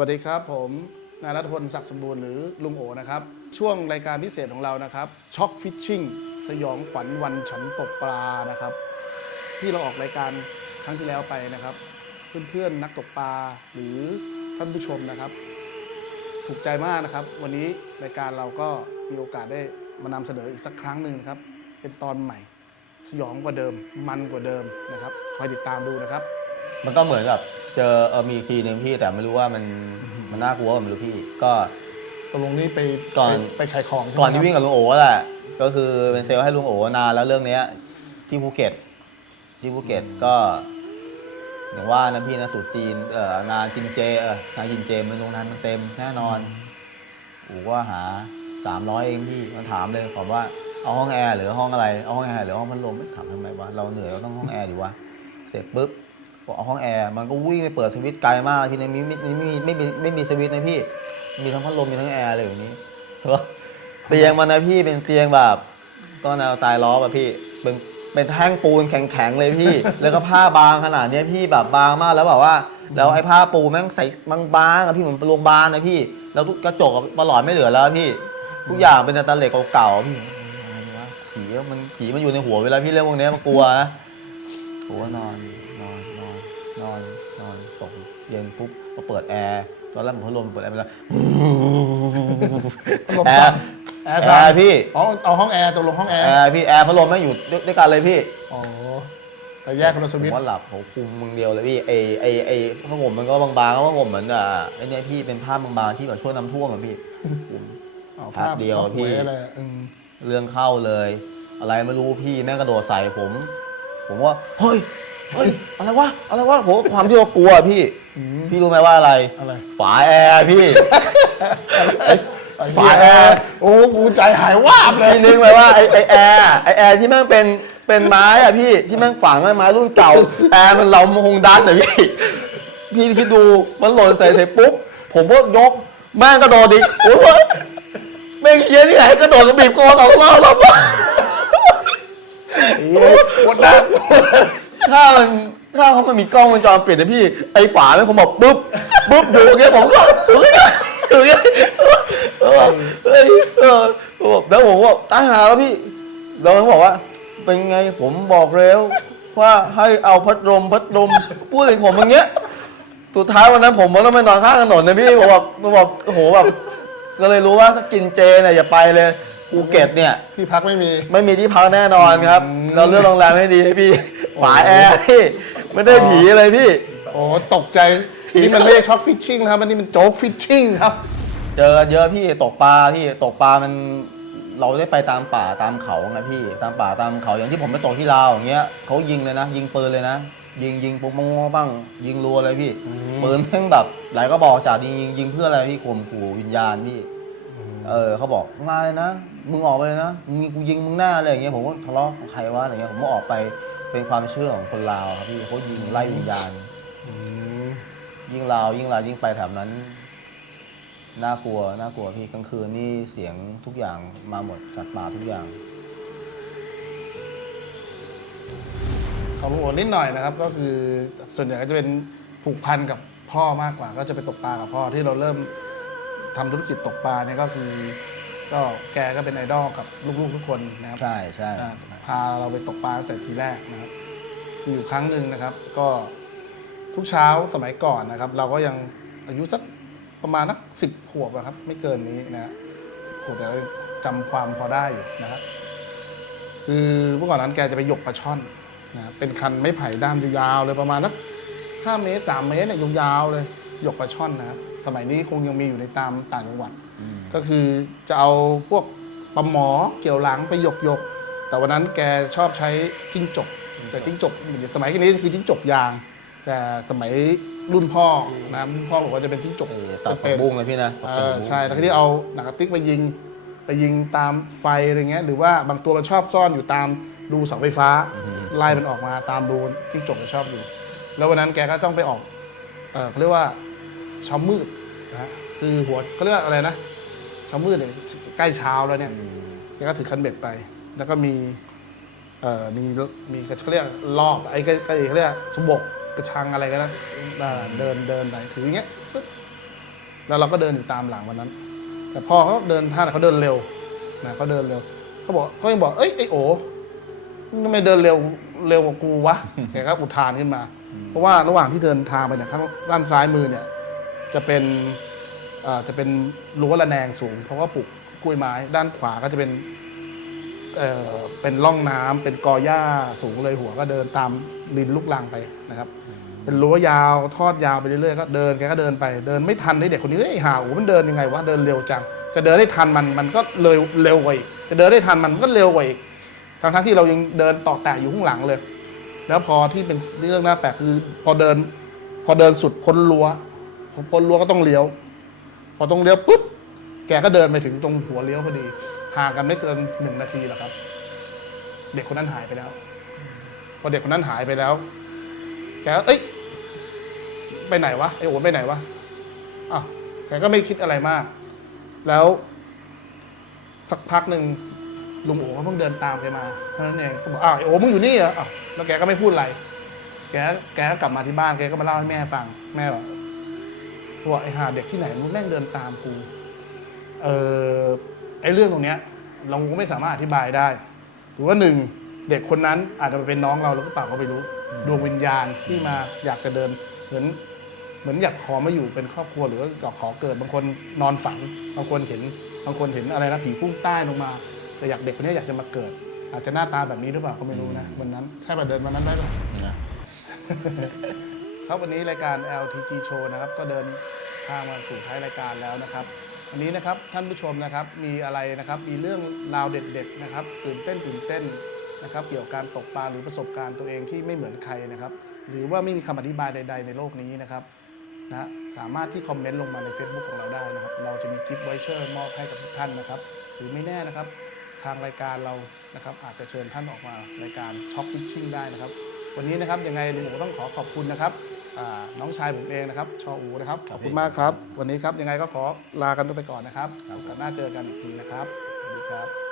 วัสดีครับ ผมนายรัฐพลศักดิ์สมบูรณ์หรือลุงโอนะครับ ช่วงรายการพิเศษของเรานะครับช็อกฟิชชิ่งสยองขวัญวันฉันตกปลานะครับ ที่เราออกรายการครั้งที่แล้วไปนะครับ เพื่อนๆนักตกปลาหรือท่านผู้ชมนะครับ ถูกใจมากนะครับ วันนี้รายการเราก็มีโอกาสได้มานำเสนออีกสักครั้งหนึ่งนะครับ เป็นตอนใหม่ สยองกว่าเดิม มันกว่าเดิมนะครับคอยติดตามดูนะครับ มันก็เหมือนกับ เจอเออมีอีกทีหนึ่งพี่แต่ไม่รู้ว่ามันมันน่ากลัวว่าไม่รู้พี่ ก็ ตกลงนี้ไปก่อนไปไปขายของใช่ไหมก่อนที่ครับวิ่งกับลุงโอ๋แหละก็คือเป็นเซลล์ให้ลุงโอ๋นานแล้วเรื่องเนี้ย ที่ภูเก็ต ที่ภูเก็ตก็ อย่างว่านะพี่นะตรุ๊จีนเอ่องานกินเจเอองานกินเจมันโรงงานมันเต็มแน่นอนโอ้ก็หาสามร้อยเองพี่มันถามเลยขอว่าเอาห้องแอร์หรือห้องอะไรเอาห้องแอร์หรือห้องพัดลมไม่ถามทำไมวะเราเหนื่อยเราต้องห้องแอร์ดีวะเสร็จปุ๊บบอก เอาห้องแอร์มันก็วิ่งไปเปิดสวิตช์ไกลมากพี่นะมีไม่มีไม่มีไม่มีสวิตช์นะพี่ มีทั้งพัดลมมีทั้งแอร์อะไรอย่างนี้เตียงมันนะพี่เป็นเตียงแบบก็แนวตายล้อแบบพี่เป็นเป็นแท่งปูนแข็งๆเลยพี่ แล้วก็ผ้าบางขนาดเนี้ยพี่แบบบางมากแล้วแบบว่า แล้วไอ้ผ้าปูแม่งใส่บางๆอะพี่เหมือนเป็นโรงพยาบาลนะพี่ แล้วทุกกระจกอะปลอดไม่เหลือแล้วพี่ ทุกอย่างเป็นตนเหลสเก่าๆพี่ผีมันผีมันอยู่ในหัวเวลาพี่เรื่องพวกเนี้ยมันกลัวนะกลัวนอน นนอนนอนตกเย็นปุ๊บก็เปิดแอร์ตอนแรกผมพัดลมเปิดแอร์ไปแล้วพัดลมแอสั่น ร์แอร์แอสั่นร์พี่อ๋อเอาห้องแอร์ตกลงห้องแอแอร์ร์พี่แอร์พัดลมไม่งอยู่ด้วยด้วยกันเลยพี่ อ๋อแต่แยกคนละสผมวิตช์ว่าหลับผมคุมมึงเดียวเลยพี่ไอไอไอผ้าห่มมันก็บางๆเพราะผมเหมือนอะไอเนี่ยพี่เป็นผ้าบางๆที่แบบช่วยน้ำท่วมอะพี่คุม อ๋อแป๊บเดียวภาพพี่หวยอะไรอืมเรื่องเข้าเลย อะไรไม่รู้พี่แม่งกระโดดใส่ผม ผมว่าเฮ้ย เฮ้ยอะไรวะอะไรวะผมความที่เรากลัวพี่ พี่รู้ไหมว่าอะไร อะไร ฝาแอร์พี่ไอ้ฝาแอร์โอ้กูใจหายวาบเลยพี่นึกไหมว่าไอไอแอร์ไอแอร์ที่แม่งเป็นเป็นไม้อะพี่ที่แม่งฝังไว้ไม้รุ่นเก่าแอร์มันเราคงดันอะพี่ พี่คิดดูมันหล่นใส่เสร็จปุ๊บผมก็ยกแม่งกระโดดอีกโอ้ยแม่งเหี้ย็นที่ไหนกระโดดกระบีบคอสองรอบแล้วกดดัน ถ้ามันถ้าเขามันมีกล้องวงจรปิดนะพี่ ไอ้ฝาไม่คงบอกปุ๊บปุ๊บอยู่อย่างเงี้ยผมก็อยู่อย่างเงี้ยอยู่อย่างเงี้ยเออเฮ้ยเออแล้วผมก็ตายหาแล้วพี่แล้วเขาบอกว่า เป็นไงผมบอกแล้ว ว่าให้เอาพัดลมพัดลมพูดถึงผมอย่างเงี้ยสุดท้ายวันนั้นผมก็ต้องไปนอนข้างถนนนะพี่ผมบอกผมบอกโอ้โหแบบก็เลยรู้ว่าถ้ากินเจเนี่ยอย่าไปเลยภูเก็ตเนี่ย ที่พักไม่มี ไม่มีที่พักแน่นอนครับอืมเราเลือกโรงแรมให้ดีให้พี่ ฝาแอร์พี่ไม่ได้ผีเลยพี่ โอ้ตกใจนี่มันไม่ใช่ช็อกฟิชชิ่งนะครับอันนี้มันโจ๊กฟิชชิ่งครับ เจอกันเยอะพี่ตกปลาพี่ตกปลามันเราได้ไปตามป่าตามเขาไงพี่ ตามป่าตามเขาอย่างที่ผมไปตกที่ลาวอย่างเงี้ยเขายิงเลยนะ ยิงปืนเลยนะ ยิงยิงปุ๊บมงบ้าง ยิงรัวเลยพี่อืมปืนแม่งแบบหลายก็บอกจากยิงยิงยิงเพื่ออะไรพี่ข่มขู่วิญญาณพี่เออเขาบอกมาเลยนะมึงออกไปเลยนะมึงกูยิงมึงหน้าอะไรอย่างเงี้ยผมก็ทะเลาะกับใครวะอะไรเงี้ยผมก็ออกไป เป็นความเชื่อของคนลาวครับพี่เขายิงไล่วิญญาณอืมยิ่งลาวยิ่งลาวยิ่งไปแถบนั้นน่ากลัวน่ากลัวพี่กลางคืนนี่เสียงทุกอย่างมาหมดสัตว์ป่าทุกอย่าง ของลุงโอนิดหน่อยนะครับ ก็คือส่วนใหญ่ก็จะเป็นผูกพันกับพ่อมากกว่า ก็จะไปตกปลากับพ่อที่เราเริ่มทำธุรกิจตกปลาเนี่ยก็คือ ก็แกก็เป็นไอดอลกับลูกๆทุกคนนะครับใช่ใช่ อ่า พาเราไปตกปลาตั้งแต่ทีแรกนะครับมีอยู่ครั้งหนึ่งนะครับ ก็ทุกเช้าสมัยก่อนนะครับ เราก็ยังอายุสักประมาณนักสิบขวบอะครับ ไม่เกินนี้นะฮะขวบแต่ก็จำความพอได้อยู่นะครับคือเมื่อก่อนนั้นแกจะไปหยกปลาช่อนนะเป็นคันไม้ไผ่ด้ามยาวๆเลยประมาณนักห้าเมตรสามเมตรเนี่ยยาวๆเลยหยกปลาช่อนนะครับสมัยนี้คงยังมีอยู่ในตามต่างจังหวัดอืมก็คือจะเอาพวกปลาหมอเกี่ยวหลังไปหยกหยกๆ แต่วันนั้นแกชอบใช้จิ้งจก แต่จิ้งจกสมัยนี้คือจิ้งจกยาง แต่สมัยรุ่นพ่อนะรุ่นพ่อบอกว่าจะเป็นจิ้งจกเออตัดผัเป็กนบุ้งเลยพี่นะเออใช่แล้วก็ที่เอาหนังกระติกไปยิงไปยิงตามไฟอะไรเงี้ยหรือว่าบางตัวมันชอบซ่อนอยู่ตามรูเสาไฟฟ้าไล่มันออกมาตามรูจิ้งจกจะชอบอยู่ แล้ววันนั้นแกก็ต้องไปออกเออเขาเรียกว่าเช้ามืดนะฮะคือหัวเขาเรียกว่าอะไรนะเช้ามืดเนี่ยใกล้เช้าแล้วเนี่ยแกก็ถือคันเบ็ดไป แล้วก็มีเอ่อมีรถมีเขาเรียกรอบไอ้ก็ก็เขาเรียกสมบกกระชังอะไรก็ได้เอ่อเดินเดินไปถืออย่างเงี้ยปึ๊บแล้วเราก็เดินอยู่ตามหลังวันนั้น แต่พ่อเขาเดินท่าเขาเดินเร็วนะเขาเดินเร็วเขาบอกเขายังบอกเอ้ยไอ้โอมึงทำไมเดินเร็วเร็วกว่ากูวะ แกก็อุทานขึ้นมา เพราะว่าระหว่างที่เดินทางไปเนี่ยข้างด้านซ้ายมือเนี่ย จะเป็นเอ่อจะเป็นรั้วระแนงสูงเพราะว่าปลูกกล้วยไม้ ด้านขวาก็จะเป็น เอ่อเป็นร่องน้ำเป็นกอหญ้าสูงเลยหัวก็เดินตามรินลูกลังไปนะครับ เป็นรั้วยาวทอดยาวไปเรื่อยๆก็เดินแกก็เดินไปเดินไม่ทันไอ้เด็กคนนี้เอ้ยหาโอ้มันเดินยังไงวะเดินเร็วจัง จะเดินได้ทันมันมันก็เร็วเร็วกว่าอีกจะเดินได้ทันมันก็เร็วกว่าอีกทั้งทั้งๆที่เรายังเดินต่อแตะอยู่ข้างหลังเลย แล้วพอที่เป็นเรื่องน่าแปลกคือ พอเดิน พอเดินสุดพ้นรั้วพอพ้นรั้วก็ต้องเลี้ยว พอต้องเลี้ยวปุ๊บแกก็เดินไปถึงตรงหัวเลี้ยวพอดี ห่างกันไม่เกินหนึ่งนาทีหรอกครับ เด็กคนนั้นหายไปแล้ว พอเด็กคนนั้นหายไปแล้ว แกก็เอ้ย ไปไหนวะไอ้โอ๋ไปไหนวะอ้าวแกก็ไม่คิดอะไรมาก แล้ว สักพักหนึ่งลุงโอ๋ก็เพิ่งเดินตามแกมาเท่านั้นเองก็บอกอ้าวไอ้โอ๋มึงอยู่นี่เหรออ้าวแล้วแกก็ไม่พูดอะไร แกแกก็กลับมาที่บ้านแกก็มาเล่าให้แม่ฟังแม่บอกบอกไอ้ห่าเด็กที่ไหนมึงแม่งเดินตามกู เออ อ้เรื่องตรงเนี้ยเราก็ไม่สามารถอธิบายได้หรือว่าหนึ่งเด็กคนนั้นอาจจะเป็นน้องเราหรือเปล่าก็ไม่รู้ดวงวิญญาณที่มาอยากจะเดินเหมือนเหมือนอยากขอมาอยู่เป็นครอบครัวหรือว่าอยากขอเกิดบางคนนอนฝันบางคนเห็นบางคนเห็นอะไรนะผีพุ่งใต้ลงมาแต่อยากเด็กคนนี้อยากจะมาเกิด อาจจะหน้าตาแบบนี้หรือเปล่าก็ไม่รู้นะวันนั้นใช่ป่ะเดินวันนั้นได้ปะนะครับวันนี้รายการ LTG Show นะครับก็เดินทางมาสู่ท้ายรายการแล้วนะครับ วันนี้นะครับท่านผู้ชมนะครับมีอะไรนะครับมีเรื่องราวเด็ดๆนะครับตื่นเต้นตื่นเต้นนะครับเกี่ยวกับการตกปลาหรือประสบการณ์ตัวเองที่ไม่เหมือนใครนะครับ หรือว่าไม่มีคำอธิบายใด ๆ ในโลกนี้นะครับนะสามารถที่คอมเมนต์ลงมาใน Facebook ของเราได้นะครับ เราจะมีกิฟต์ไวเชอร์มอบให้กับทุกท่านนะครับ หรือไม่แน่นะครับ ทางรายการเรานะครับ อาจจะเชิญท่านออกมารายการช็อคฟิชชิ่งได้นะครับ วันนี้นะครับยังไงลุงหมูต้องขอขอบคุณนะครับ น้องชายผมเองนะครับ ชออูนะครับ ขอบคุณมากครับ วันนี้ครับยังไงก็ขอลากันไปก่อนนะครับโอกาสหน้าเจอกันอีกทีนะครับสวัสดีครับ